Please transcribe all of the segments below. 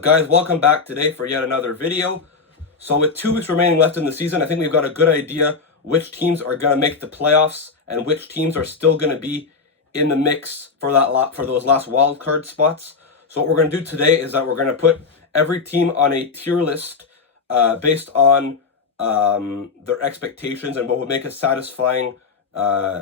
Guys, welcome back today for yet another video. So with 2 weeks remaining left in the season, I think we've got a good idea which teams are going to make the playoffs and which teams are still going to be in the mix for those last wild card spots. So what we're going to do today is that we're going to put every team on a tier list based on their expectations and what would make a satisfying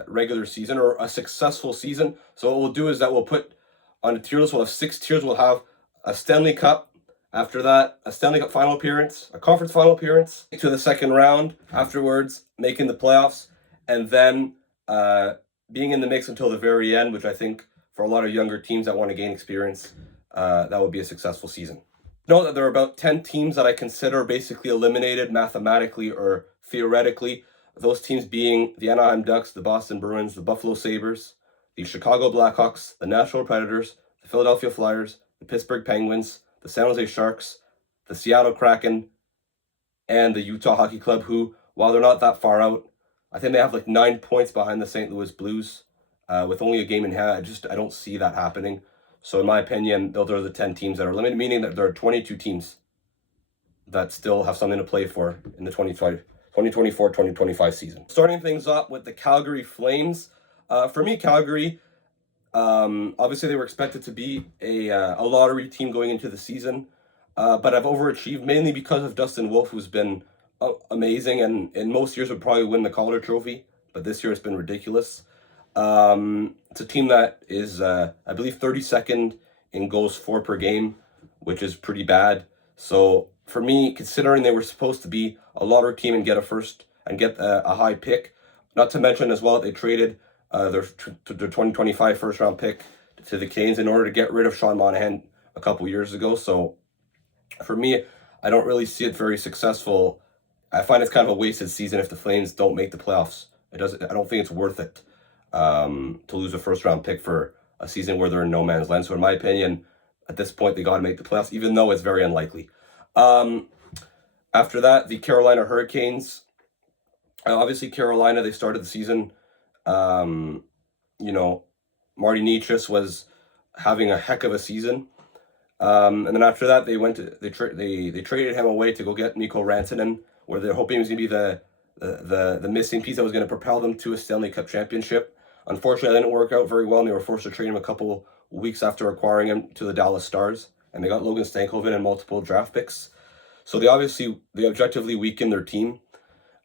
regular season or a successful season. So what we'll do is that we'll put on a tier list, we'll have 6 tiers. We'll have a Stanley Cup. After that, a Stanley Cup final appearance, a conference final appearance, to the second round, afterwards making the playoffs, and then being in the mix until the very end, which I think for a lot of younger teams that want to gain experience, that would be a successful season. Note that there are about 10 teams that I consider basically eliminated mathematically or theoretically, those teams being the Anaheim Ducks, the Boston Bruins, the Buffalo Sabres, the Chicago Blackhawks, the Nashville Predators, the Philadelphia Flyers, the Pittsburgh Penguins, the San Jose Sharks, the Seattle Kraken, and the Utah Hockey Club, who, while they're not that far out, I think they have like 9 points behind the St. Louis Blues with only a game in hand. I don't see that happening. So in my opinion, those are the 10 teams that are limited, meaning that there are 22 teams that still have something to play for in the 2024-2025 season. Starting things up with the Calgary Flames. For me, Calgary, obviously they were expected to be a lottery team going into the season, but I've overachieved mainly because of Dustin Wolf, who's been amazing, and in most years would probably win the Calder Trophy, but this year it's been ridiculous. It's a team that is, I believe, 32nd in goals for per game, which is pretty bad. So for me, considering they were supposed to be a lottery team and get a high pick, not to mention as well they traded their 2025 first round pick to the Canes in order to get rid of Sean Monahan a couple years ago. So for me, I don't really see it very successful. I find it's kind of a wasted season if the Flames don't make the playoffs. I don't think it's worth it to lose a first round pick for a season where they're in no man's land. So in my opinion, at this point, they got to make the playoffs, even though it's very unlikely. After that, the Carolina Hurricanes. Obviously, Carolina, they started the season. Marty Necas was having a heck of a season. And then after that, they traded him away to go get Mikko Rantanen, where they're hoping he was going to be the missing piece that was going to propel them to a Stanley Cup championship. Unfortunately, that didn't work out very well, and they were forced to trade him a couple weeks after acquiring him to the Dallas Stars, and they got Logan Stankoven and multiple draft picks. So they objectively weakened their team.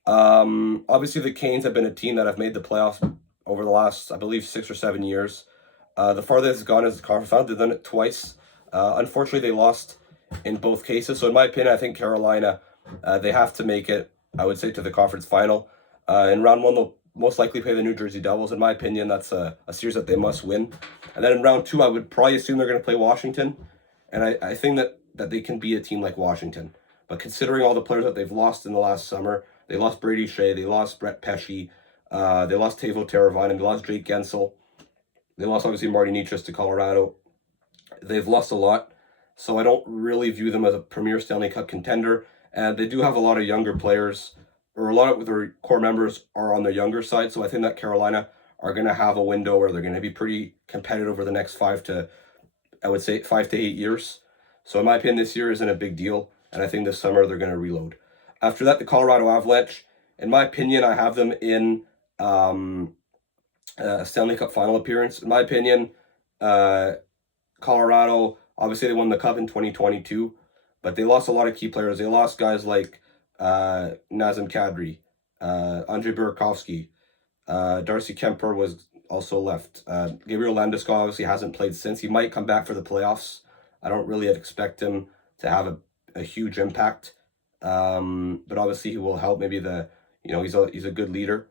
Obviously, the Canes have been a team that have made the playoffs over the last, I believe, 6 or 7 years. The farthest it's gone is the conference final. They've done it twice. Unfortunately, they lost in both cases. So in my opinion, I think Carolina, they have to make it, I would say, to the conference final. In round one, they'll most likely play the New Jersey Devils. In my opinion, that's a series that they must win. And then in round two, I would probably assume they're going to play Washington. And I think that they can beat a team like Washington. But considering all the players that they've lost in the last summer, they lost Brady Shea, they lost Brett Pesce, they lost Teuvo Teravainen, they lost Jake Gensel, they lost obviously Marty Necas to Colorado. They've lost a lot, so I don't really view them as a premier Stanley Cup contender. And they do have a lot of younger players, or a lot of their core members are on the younger side. So I think that Carolina are going to have a window where they're going to be pretty competitive over the next 5 to 8 years. So in my opinion, this year isn't a big deal, and I think this summer they're going to reload. After that, the Colorado Avalanche. In my opinion, I have them in a Stanley Cup final appearance. In my opinion, Colorado, obviously they won the Cup in 2022, but they lost a lot of key players. They lost guys like Nazem Kadri, Andrei Burakovsky, Darcy Kemper was also left. Gabriel Landeskog obviously hasn't played since. He might come back for the playoffs. I don't really expect him to have a huge impact, but obviously he will help. Maybe he's a good leader.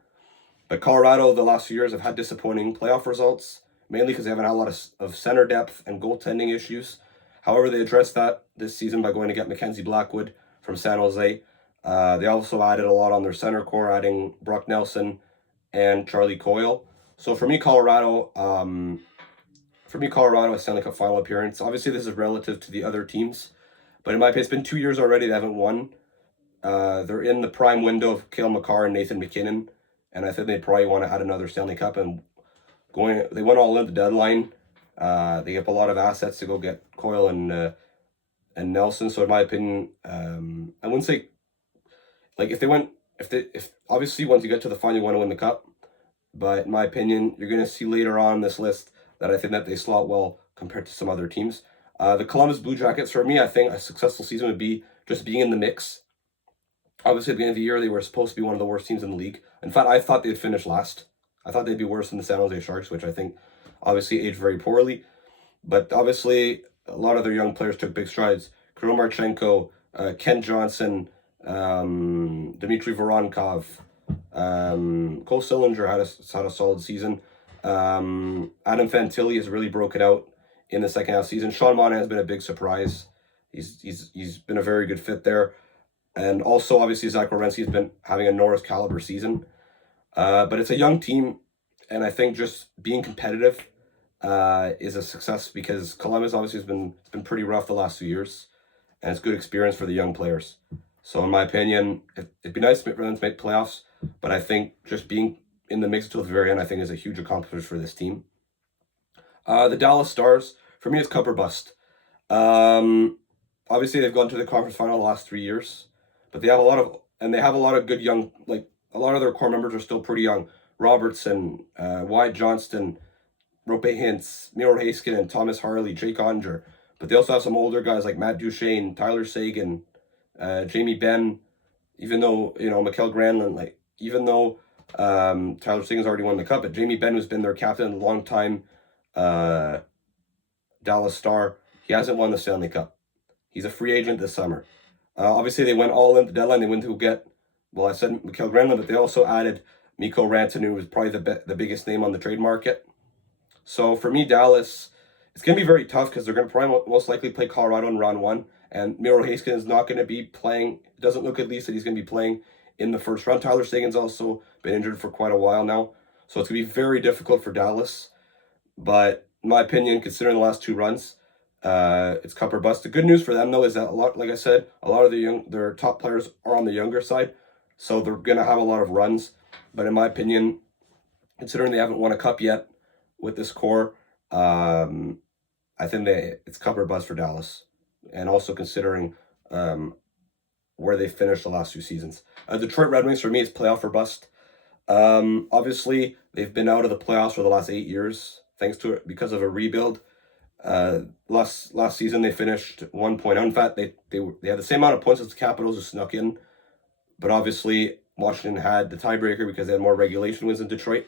But Colorado, the last few years, have had disappointing playoff results, mainly because they haven't had a lot of center depth and goaltending issues. However, they addressed that this season by going to get Mackenzie Blackwood from San Jose. They also added a lot on their center core, adding Brock Nelson and Charlie Coyle. So for me, Colorado, a Stanley Cup final appearance. Obviously, this is relative to the other teams, but in my opinion, it's been 2 years already they haven't won. They're in the prime window of Cale Makar and Nathan MacKinnon, and I think they probably want to add another Stanley Cup. And they went all in at the deadline. They have a lot of assets to go get Coyle and and Nelson. So in my opinion, I wouldn't say like if obviously once you get to the final, you want to win the cup. But in my opinion, you're going to see later on this list that I think that they slot well compared to some other teams. The Columbus Blue Jackets, for me, I think a successful season would be just being in the mix. Obviously, at the end of the year, they were supposed to be one of the worst teams in the league. In fact, I thought they'd finish last. I thought they'd be worse than the San Jose Sharks, which I think obviously aged very poorly. But obviously, a lot of their young players took big strides. Kirill Marchenko, Ken Johnson, Dmitry Voronkov, Cole Sillinger had a solid season. Adam Fantilli has really broken out in the second half season. Sean Monahan has been a big surprise. He's been a very good fit there. And also, obviously, Zach Werenski has been having a Norris caliber season. But it's a young team, and I think just being competitive is a success because Columbus obviously has been pretty rough the last few years, and it's good experience for the young players. So in my opinion, it'd be nice for them to make playoffs, but I think just being in the mix until the very end, I think is a huge accomplishment for this team. The Dallas Stars, for me, it's cup or bust. Obviously, they've gone to the conference final the last 3 years, but they have a lot of good young, like a lot of their core members are still pretty young. Robertson, Wyatt Johnston, Rope Hintz, Miro Heiskanen, Thomas Harley, Jake Onger. But they also have some older guys like Matt Duchene, Tyler Seguin, Jamie Benn, even though, Mikael Granlund, even though Tyler Seguin's already won the cup, but Jamie Benn, who's been their captain a long time, Dallas Star, he hasn't won the Stanley Cup. He's a free agent this summer. Obviously, they went all in at the deadline. They went to get, I said Mikael Granlund, but they also added Mikko Rantanen, who was probably the biggest name on the trade market. So for me, Dallas, it's going to be very tough because they're going to probably most likely play Colorado in round one. And Miro Heiskanen is not going to be playing. It doesn't look at least that he's going to be playing in the first round. Tyler Seguin's also been injured for quite a while now. So it's going to be very difficult for Dallas. But in my opinion, considering the last two runs, it's cup or bust. The good news for them, though, is that like I said, a lot of their top players are on the younger side. So they're going to have a lot of runs. But in my opinion, considering they haven't won a cup yet with this core, I think it's cup or bust for Dallas. And also considering where they finished the last two seasons. Detroit Red Wings, for me, it's playoff or bust. Obviously, they've been out of the playoffs for the last 8 years, because of a rebuild. Last season, they finished 1 point. In fact, they had the same amount of points as the Capitals, who snuck in. But obviously, Washington had the tiebreaker because they had more regulation wins than Detroit.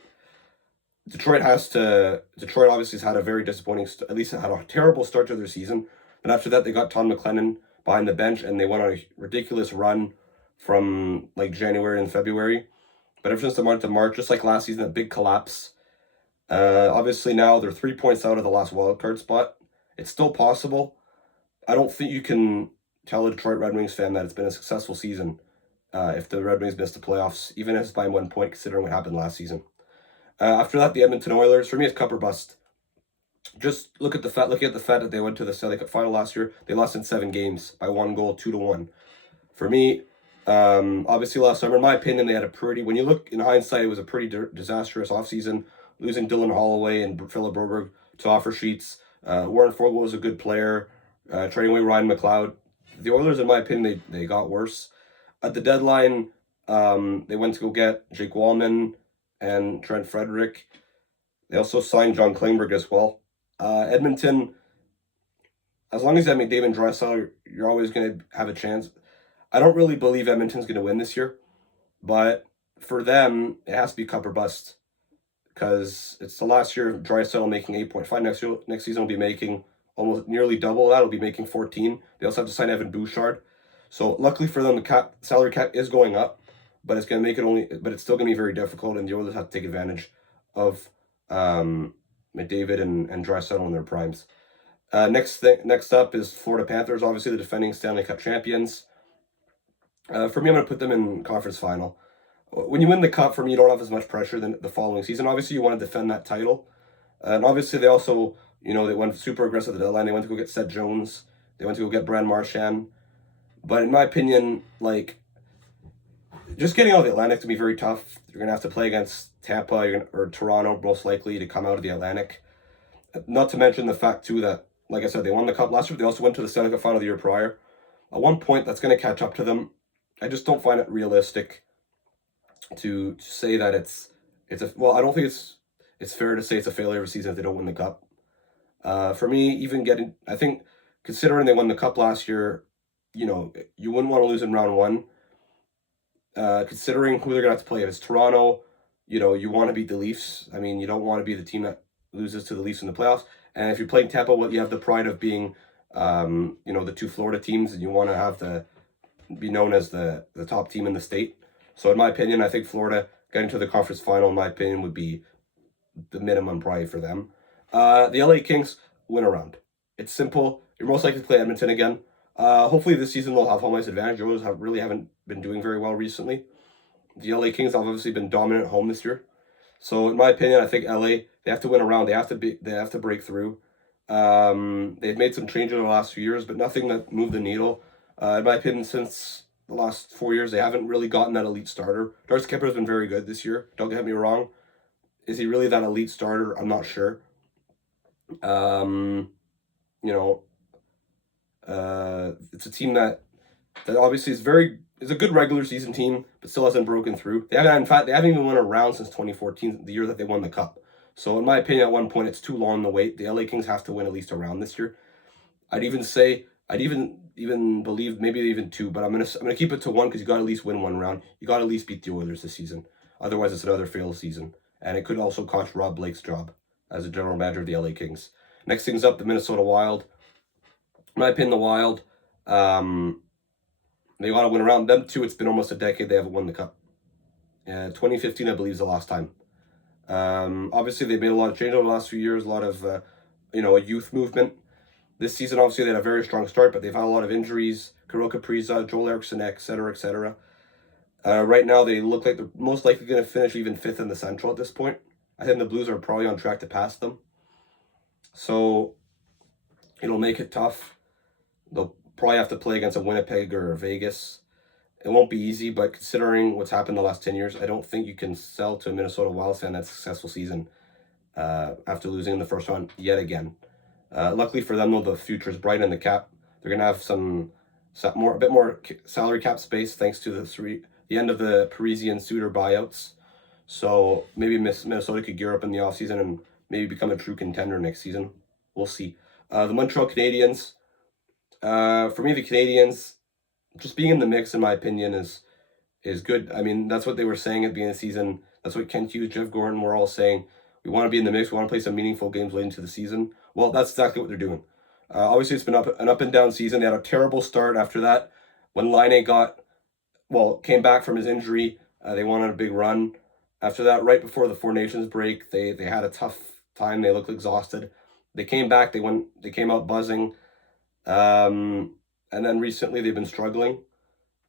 Detroit obviously has had a very disappointing, at least had a terrible start to their season. And after that, they got Tom McLennan behind the bench, and they went on a ridiculous run from January and February. But ever since the month of March, just like last season, a big collapse. Obviously now they're 3 points out of the last wildcard spot. It's still possible. I don't think you can tell a Detroit Red Wings fan that it's been a successful season if the Red Wings missed the playoffs, even if it's by 1 point, considering what happened last season. After that, the Edmonton Oilers, for me, it's cup or bust. Just looking at the fact that they went to the Stanley Cup final last year. They lost in 7 games by 1 goal, 2-1. For me, obviously last summer, in my opinion, they had when you look in hindsight, it was a pretty disastrous offseason, losing Dylan Holloway and Philip Broberg to offer sheets. Warren Fogle was a good player, trading away Ryan McLeod. The Oilers, in my opinion, they got worse. At the deadline, they went to go get Jake Wallman and Trent Frederick. They also signed John Klingberg as well. Edmonton, as long as you have McDavid and Draisaitl, you're always going to have a chance. I don't really believe Edmonton's going to win this year, but for them, it has to be cup or bust because it's the last year of Draisaitl making 8.5. Next season will be making almost nearly double that. Will be making 14. They also have to sign Evan Bouchard. So luckily for them, the salary cap is going up, but it's going to make it but it's still going to be very difficult, and the Oilers have to take advantage of McDavid and Draisaitl in their primes. Next up is Florida Panthers, obviously the defending Stanley Cup champions. For me, I'm going to put them in conference final. When you win the cup, for me, you don't have as much pressure than the following season. Obviously, you want to defend that title. And obviously, they also, they went super aggressive at the deadline. They went to go get Seth Jones. They went to go get Brad Marchand. But in my opinion, just getting out of the Atlantic to be very tough. You're going to have to play against Tampa or Toronto, most likely, to come out of the Atlantic. Not to mention the fact, too, that like I said, they won the Cup last year. They also went to the Stanley Cup final the year prior. At one point, that's going to catch up to them. I just don't find it realistic to say that it's a well. I don't think it's fair to say it's a failure of a season if they don't win the Cup. For me, I think considering they won the Cup last year, you wouldn't want to lose in round one. Considering who they're gonna have to play, if it's Toronto, you want to beat the Leafs. I mean, you don't want to be the team that loses to the Leafs in the playoffs. And if you're playing Tampa, well, you have the pride of being, the two Florida teams, and you want to be known as the top team in the state. So in my opinion, I think Florida getting to the conference final, in my opinion, would be the minimum probably for them. The LA Kings win a round. It's simple. You're most likely to play Edmonton again. Hopefully this season they'll have home ice advantage. The Oilers really haven't been doing very well recently. The LA Kings have obviously been dominant at home this year. So in my opinion, I think LA, they have to win a round. They have to break through. They've made some changes in the last few years, but nothing that moved the needle. In my opinion, since the last 4 years, they haven't really gotten that elite starter. Darcy Kuemper has been very good this year. Don't get me wrong. Is he really that elite starter? I'm not sure. It's a team that obviously is a good regular season team, but still hasn't broken through. They haven't even won a round since 2014, the year that they won the Cup. So in my opinion, at one point, it's too long to wait. The LA Kings have to win at least a round this year. I'd even believe maybe even two, but I'm gonna keep it to one because you got to at least win one round. You got to at least beat the Oilers this season. Otherwise, it's another failed season, and it could also cost Rob Blake's job as a general manager of the LA Kings. Next thing's up, the Minnesota Wild. In my opinion, the Wild, they got to win around them too. It's been almost a decade they haven't won the Cup. 2015, I believe, is the last time. Obviously, they've made a lot of change over the last few years, a lot of, a youth movement. This season, obviously, they had a very strong start, but they've had a lot of injuries. Kirill Kaprizov, Joel Eriksson, et cetera, et cetera. Right now, they look like they're most likely going to finish even fifth in the Central at this point. I think the Blues are probably on track to pass them. So, it'll make it tough. They'll probably have to play against a Winnipeg or a Vegas. It won't be easy, but considering what's happened the last 10 years, I don't think you can sell to a Minnesota Wild fan that successful season after losing in the first round yet again. Luckily for them, though, the future is bright in the cap. They're going to have a bit more salary cap space thanks to the end of the Parisian Suter buyouts. So maybe Minnesota could gear up in the offseason and maybe become a true contender next season. We'll see. The Montreal Canadiens. For me, the Canadiens, just being in the mix, in my opinion, is good. I mean, that's what they were saying at the beginning of the season. That's what Kent Hughes, Jeff Gordon were all saying. We want to be in the mix. We want to play some meaningful games late into the season. Well, that's exactly what they're doing. Obviously, it's been an up and down season. They had a terrible start after that. When Laine came back from his injury, they went on a big run. After that, right before the Four Nations break, they had a tough time. They looked exhausted. They came back. They came out buzzing. And then recently they've been struggling.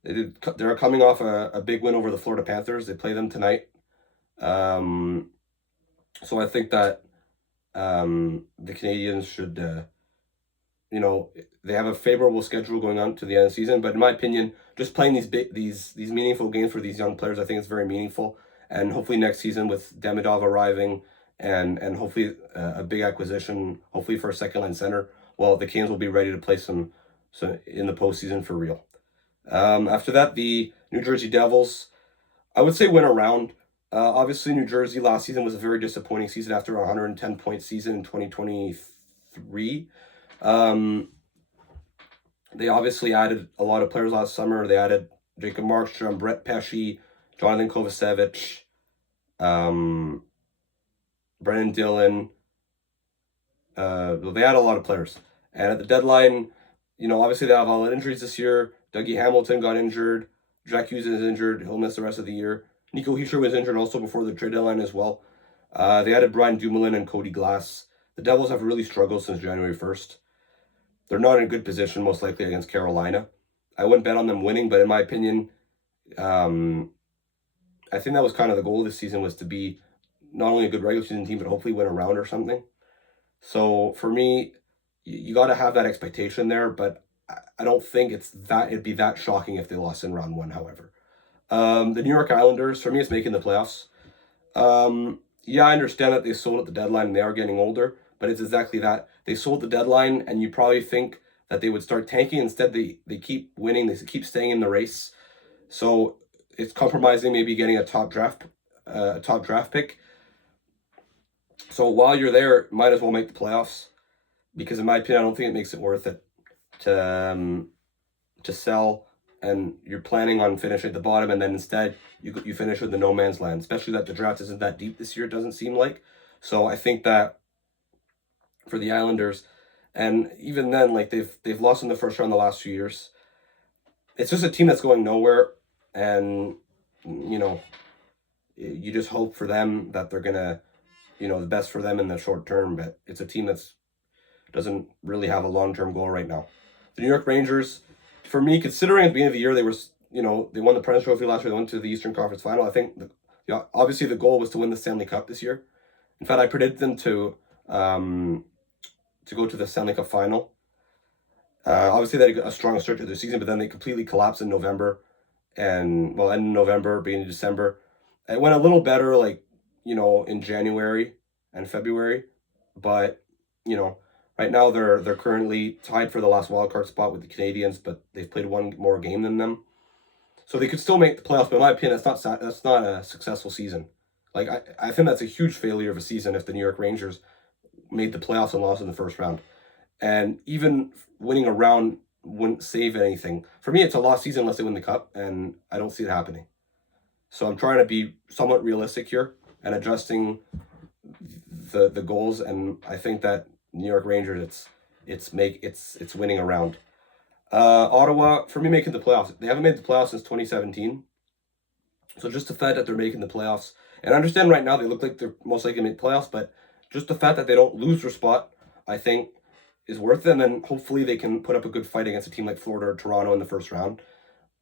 They're coming off a big win over the Florida Panthers. They play them tonight. So I think that the Canadiens should, they have a favorable schedule going on to the end of the season. But in my opinion, just playing these meaningful games for these young players, I think it's very meaningful. And hopefully next season with Demidov arriving and hopefully a big acquisition, hopefully for a second line center, well, the Canes will be ready to play some in the postseason for real. After that, the New Jersey Devils, I would say win a round. Obviously, New Jersey last season was a very disappointing season after a 110-point season in 2023. They obviously added a lot of players last summer. They added Jacob Markstrom, Brett Pesce, Jonathan Kovacevic, Brennan Dillon. They had a lot of players. And at the deadline, obviously they have all the injuries this year. Dougie Hamilton got injured. Jack Hughes is injured. He'll miss the rest of the year. Nico Hischier was injured also before the trade deadline as well. They added Brian Dumoulin and Cody Glass. The Devils have really struggled since January 1st. They're not in a good position, most likely, against Carolina. I wouldn't bet on them winning, but in my opinion, I think that was kind of the goal of this season, was to be not only a good regular season team, but hopefully win a round or something. So for me, you got to have that expectation there, but I don't think it'd be that shocking if they lost in round one, however. The New York Islanders, for me, it's making the playoffs. Yeah, I understand that they sold at the deadline and they are getting older, but it's exactly that. They sold the deadline, and you probably think that they would start tanking. Instead, they keep winning. They keep staying in the race. So it's compromising maybe getting a top draft pick. So while you're there, might as well make the playoffs, because in my opinion, I don't think it makes it worth it to sell, and you're planning on finishing at the bottom, and then instead you finish with the no man's land. Especially that the draft isn't that deep this year. It doesn't seem like. So I think that for the Islanders, and even then, like they've lost in the first round the last few years. It's just a team that's going nowhere, and you know, you just hope for them that they're gonna, the best for them in the short term. But it's a team that's doesn't really have a long-term goal right now. The New York Rangers, for me, considering at the beginning of the year they were, they won the President's Trophy last year, they went to the Eastern Conference Final. I think obviously the goal was to win the Stanley Cup this year. In fact, I predicted them to go to the Stanley Cup Final. Obviously, they had a strong start to their season, but then they completely collapsed in November, and end of November, beginning of December. It went a little better, in January and February, but right now they're currently tied for the last wildcard spot with the Canadiens, but they've played one more game than them, so they could still make the playoffs. But in my opinion, that's not a successful season. Like I think that's a huge failure of a season if the New York Rangers made the playoffs and lost in the first round. And even winning a round wouldn't save anything. For me, it's a lost season unless they win the cup, and I don't see it happening. So I'm trying to be somewhat realistic here and adjusting the goals, and I think that New York Rangers, it's winning a round. Ottawa, for me, making the playoffs. They haven't made the playoffs since 2017. So just the fact that they're making the playoffs, and I understand right now they look like they're most likely going to make playoffs, but just the fact that they don't lose their spot, I think, is worth it. And then hopefully they can put up a good fight against a team like Florida or Toronto in the first round.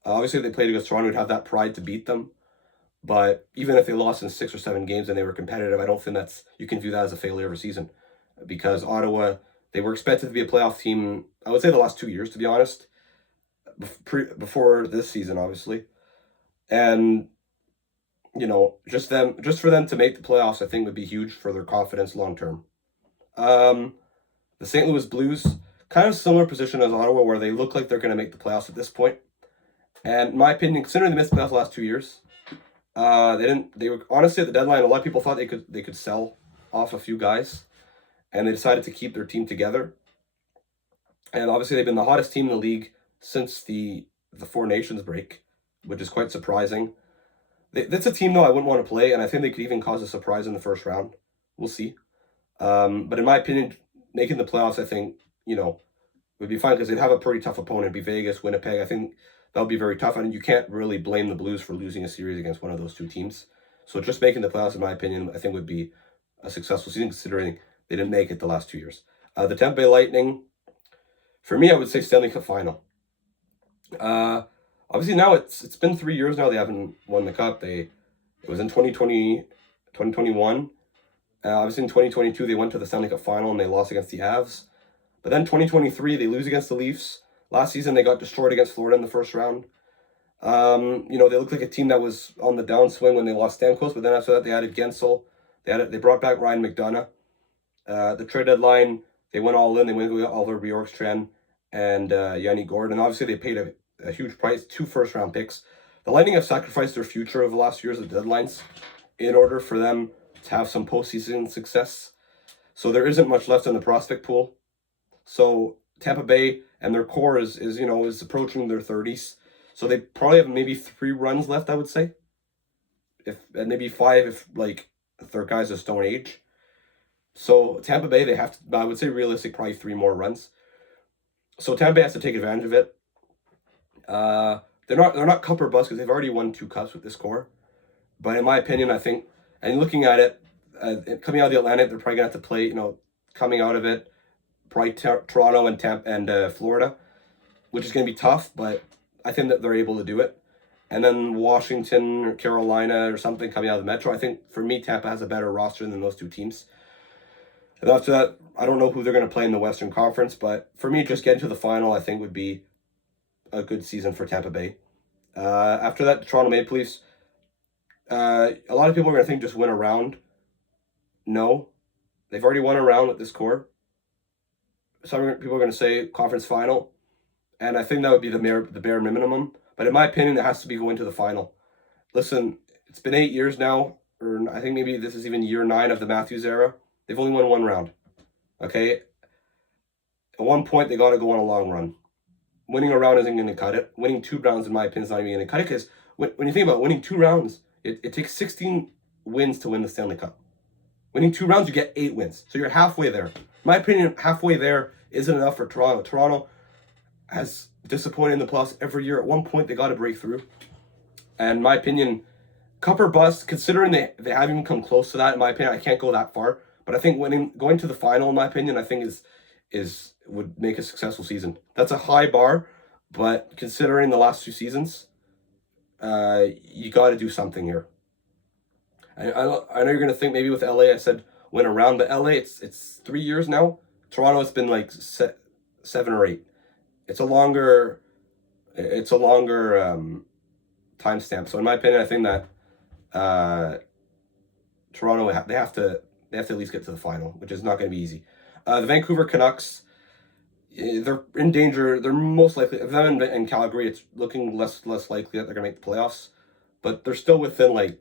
Obviously, if they played against Toronto, would have that pride to beat them. But even if they lost in 6 or 7 games and they were competitive, I don't think you can view that as a failure of a season. Because Ottawa, they were expected to be a playoff team, I would say the last 2 years, to be honest, before this season, obviously. And just for them to make the playoffs, I think would be huge for their confidence long term. The St. Louis Blues, kind of similar position as Ottawa, where they look like they're going to make the playoffs at this point. And in my opinion, considering they missed the playoffs the last 2 years, they were honestly at the deadline. A lot of people thought they could sell off a few guys, and they decided to keep their team together. And obviously, they've been the hottest team in the league since the Four Nations break, which is quite surprising. That's a team, though, I wouldn't want to play, and I think they could even cause a surprise in the first round. We'll see. But in my opinion, making the playoffs, I think, would be fine, because they'd have a pretty tough opponent. It'd be Vegas, Winnipeg. I think that would be very tough, and you can't really blame the Blues for losing a series against one of those two teams. So just making the playoffs, in my opinion, I think would be a successful season, considering they didn't make it the last 2 years. The Tampa Bay Lightning, for me, I would say Stanley Cup Final. Obviously now it's been 3 years now they haven't won the cup. It was in 2020, 2021. Obviously in 2022 they went to the Stanley Cup Final and they lost against the Avs. But then 2023 they lose against the Leafs. Last season they got destroyed against Florida in the first round. They looked like a team that was on the downswing when they lost Stamkos, but then after that they added Gensel. They brought back Ryan McDonough. The trade deadline, they went all in. They went with Oliver Bjorkstrand and Yanni Gordon. Obviously, they paid a huge price, 2 first-round picks. The Lightning have sacrificed their future over the last years of deadlines in order for them to have some postseason success. So there isn't much left in the prospect pool. So Tampa Bay and their core is approaching their 30s. So they probably have maybe 3 runs left, I would say. And maybe 5 if their guys are Stone Age. So Tampa Bay, they have to, I would say realistic, probably 3 more runs. So Tampa Bay has to take advantage of it. They're not cup or bust because they've already won 2 cups with this core. But in my opinion, I think, and looking at it, coming out of the Atlantic, they're probably gonna have to play. Coming out of it, probably Toronto and Tampa and Florida, which is gonna be tough. But I think that they're able to do it. And then Washington or Carolina or something coming out of the Metro. I think for me, Tampa has a better roster than those 2 teams. And after that, I don't know who they're going to play in the Western Conference, but for me, just getting to the final, I think would be a good season for Tampa Bay. After that, the Toronto Maple Leafs. A lot of people are going to think just win a round. No. They've already won a round with this core. Some people are going to say conference final, and I think that would be the bare minimum. But in my opinion, it has to be going to the final. Listen, it's been 8 years now, or I think maybe this is even year 9 of the Matthews era. They've only won one round. Okay? At one point, they got to go on a long run. Winning a round isn't going to cut it. Winning 2 rounds, in my opinion, is not even going to cut it, because when you think about winning 2 rounds, it takes 16 wins to win the Stanley Cup. Winning 2 rounds, you get 8 wins. So you're halfway there. In my opinion, halfway there isn't enough for Toronto. Toronto has disappointed in the playoffs every year. At one point, they got to break through. And in my opinion, Cup or bust, considering they haven't even come close to that, in my opinion, I can't go that far. But I think going to the final, in my opinion, I think is would make a successful season. That's a high bar, but considering the last 2 seasons, you got to do something here. I know you're going to think maybe with LA, I said win a round, but LA, it's 3 years now. Toronto, it's been like 7 or 8. It's a longer timestamp. So in my opinion, I think that Toronto, they have to at least get to the final, which is not going to be easy. The Vancouver Canucks, they're in danger. They're most likely, them and Calgary, it's looking less likely that they're going to make the playoffs, but they're still within like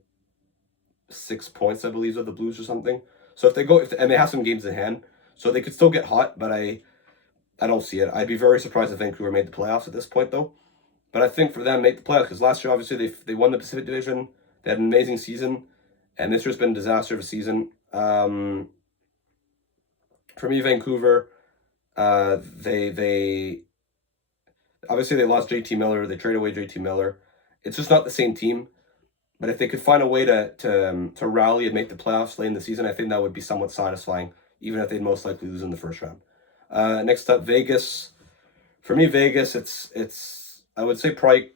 6 points, I believe, of the Blues or something. So if they go, and they have some games in hand, so they could still get hot, but I don't see it. I'd be very surprised if Vancouver made the playoffs at this point, though. But I think for them, make the playoffs, because last year, obviously, they won the Pacific Division. They had an amazing season, and this year's been a disaster of a season. For me, Vancouver, they obviously they lost JT Miller. They traded away JT Miller. It's just not the same team. But if they could find a way to rally and make the playoffs late in the season, I think that would be somewhat satisfying, even if they'd most likely lose in the first round. Next up, Vegas. For me, Vegas, it's I would say probably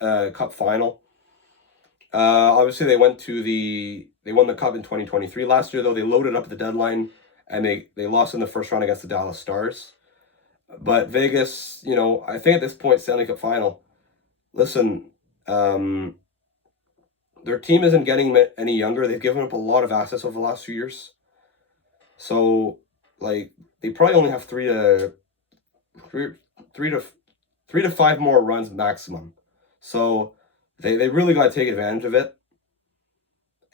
Cup final. Obviously, they won the Cup in 2023. Last year, though, they loaded up at the deadline, and they lost in the first round against the Dallas Stars. But Vegas, I think at this point, Stanley Cup final. Listen, their team isn't getting any younger. They've given up a lot of assets over the last few years. So, like, they probably only have three to five more runs maximum. So they really got to take advantage of it.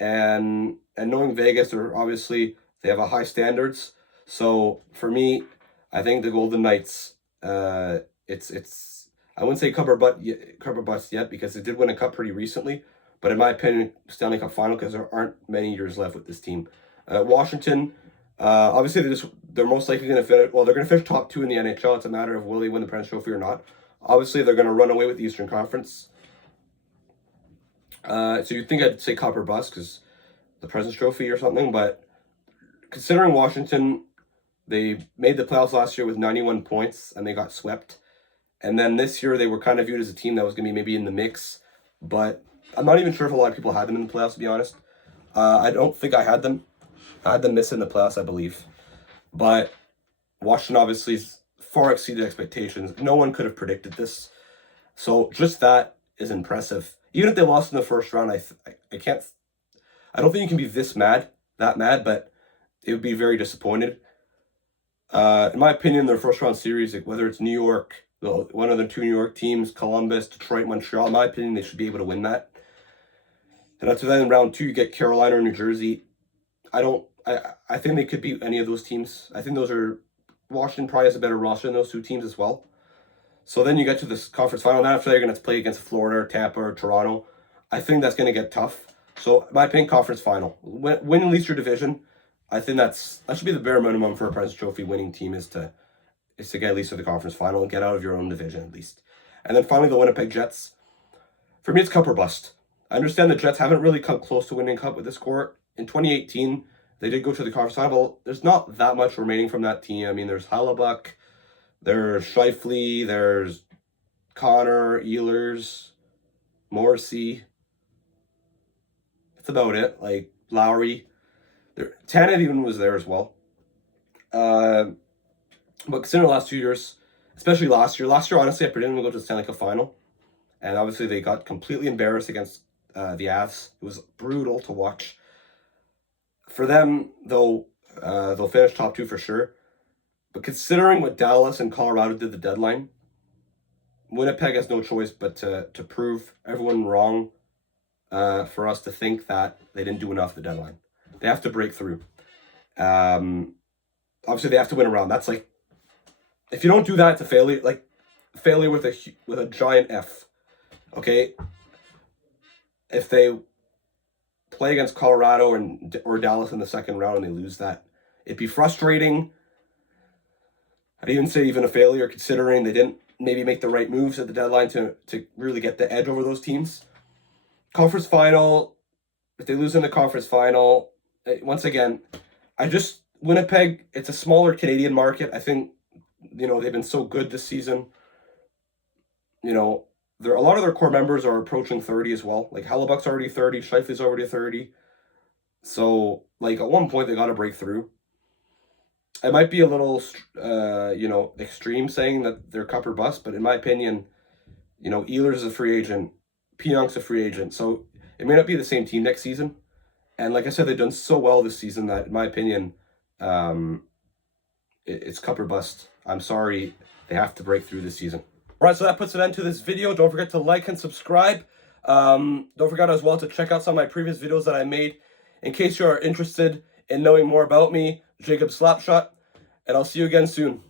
And knowing Vegas, they have a high standards. So for me, I think the Golden Knights, it's I wouldn't say cup or bust yet, because they did win a cup pretty recently. But in my opinion, Stanley Cup final, because there aren't many years left with this team. Washington, obviously they're most likely going to finish. Well, they're going to finish top 2 in the NHL. It's a matter of will they win the President's Trophy or not. Obviously, they're going to run away with the Eastern Conference. So you'd think I'd say cup or bust because the President's Trophy or something. But considering Washington, they made the playoffs last year with 91 points and they got swept. And then this year they were kind of viewed as a team that was going to be maybe in the mix. But I'm not even sure if a lot of people had them in the playoffs, to be honest. I don't think I had them. I had them missing the playoffs, I believe. But Washington obviously far exceeded expectations. No one could have predicted this. So just that is impressive. Even if they lost in the first round, I don't think you can be that mad, but it would be very disappointed. In my opinion, their first round series, whether it's New York, one of the 2 New York teams, Columbus, Detroit, Montreal, in my opinion, they should be able to win that. And after that, in round 2, you get Carolina or New Jersey. I think they could beat any of those teams. I think Washington probably has a better roster than those 2 teams as well. So then you get to this conference final. And after that, you're going to play against Florida, Tampa, or Toronto. I think that's going to get tough. So my opinion, conference final. Win at least your division. I think that should be the bare minimum for a President's Trophy winning team is to get at least to the conference final and get out of your own division at least. And then finally, the Winnipeg Jets. For me, it's cup or bust. I understand the Jets haven't really come close to winning cup with this core. In 2018, they did go to the conference final. There's not that much remaining from that team. I mean, there's Hellebuck, there's Scheifele, there's Connor, Ehlers, Morrissey. That's about it. Like Lowry. Tanev even was there as well. But considering the last 2 years, especially last year, honestly, I predicted them to go to the Stanley Cup final. And obviously, they got completely embarrassed against the Avs. It was brutal to watch. For them, though, They'll finish top 2 for sure. But considering what Dallas and Colorado did the deadline, Winnipeg has no choice but to prove everyone wrong for us to think that they didn't do enough at the deadline. They have to break through. Obviously, they have to win a round. That's like, if you don't do that, it's a failure. Like, failure with a giant F. Okay? If they play against Colorado or Dallas in the second round and they lose that, it'd be frustrating. I'd even say even a failure, considering they didn't maybe make the right moves at the deadline to really get the edge over those teams. Conference final, if they lose in the conference final, once again, Winnipeg, it's a smaller Canadian market. I think, they've been so good this season. A lot of their core members are approaching 30 as well. Like, Hellebuck's already 30, Scheifele's already 30. So, like, at one point, they got to break through. It might be a little, extreme saying that they're cup or bust, but in my opinion, Ehlers is a free agent, Pionk's a free agent, so it may not be the same team next season. And like I said, they've done so well this season that, in my opinion, it's cup or bust. I'm sorry, they have to break through this season. All right, so that puts an end to this video. Don't forget to like and subscribe. Don't forget as well to check out some of my previous videos that I made. In case you are interested in knowing more about me, Jacob Slapshot, and I'll see you again soon.